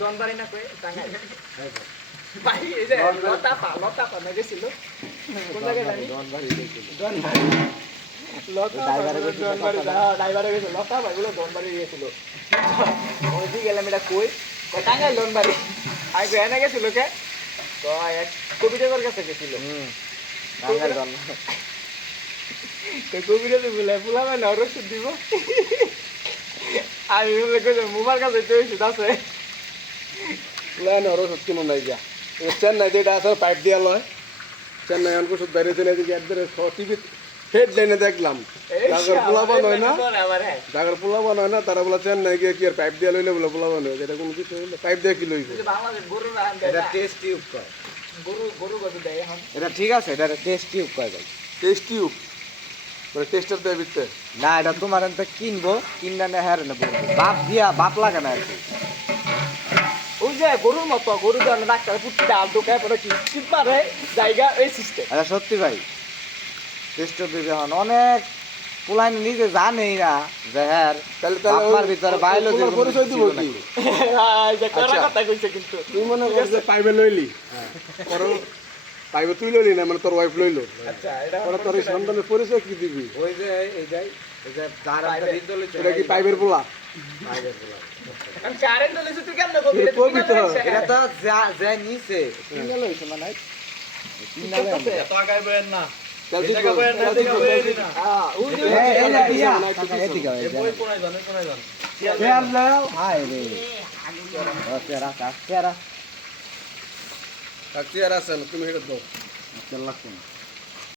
দনবাড়ি না কই টাঙ্গাইল। ভাই এই যে লতা পা লতা পা না গেছিল কোন জায়গায় জানি? দনবাড়ি লতা ড্রাইভারে ড্রাইভারে গেছিল, দনবাড়ি হ্যাঁ ড্রাইভারে গেছিল। লতা ভাই বলে দনবাড়ি গেছিল। ওই গেলাম এটা কই? কই টাঙ্গাইল দনবাড়ি এনে গেছিল কে? তো এক কাছে গেছিল। টাঙ্গাইল জন তো কবিরাজে বলে দিব? আমি বলে মোবার কাছে তো আছে না না ওর ওষুধ কিনো নাই যা যেটা আছে পাইপ দিয়া লয়। চেন্নাই অনেক ওষুধ এদিকে একবারে টিভি হেডলাইনে দেখলাম। জাগর হয় না? হ্যাঁ জাগর হয় না? তারা বলে চেন্নাই গিয়ে কি আর পাইপ দিয়া লইলে বলে হয় যেটা কোনো কিছু হইলে পাইপ দিয়ে কি লইব এটা। টেস্ট টিউব কয়। এটা ঠিক আছে এটা টেস্ট টিউব কয় ভাই। টেস্ট টিউব মানে টেস্টার দেয় ভিতরে না এটা তোমার কিনবো কিনলে না হ্যাঁ না বাপ দিয়া বাপ লাগে না আর কি যে গরুর মতো গরু দেওয়া ডাক্তার পুটি ডাল ঢোকায় পরে কি? চিপ মারে জায়গা এই সিস্টেম এটা সত্যি ভাই। টেস্ট বিবেহন অনেক পুলাইন নিজে জানেই না যে হ্যাঁ তাহলে তাহলে ওই- ভিতরে বায়োলজি পরিচয় দিব কি আচ্ছা। কথা কইছে কিন্তু। তুই মনে লইলি? পাইপে তুই লইলি না মানে তোর ওয়াইফ লইলো আচ্ছা এটা তোর এই সন্তানের পরিচয় কি দিবি ওই যে এই এটা কি পোলা পাইপের পোলা। চেয়ার আছে তুমি এটা দাও। চল লাগছে না।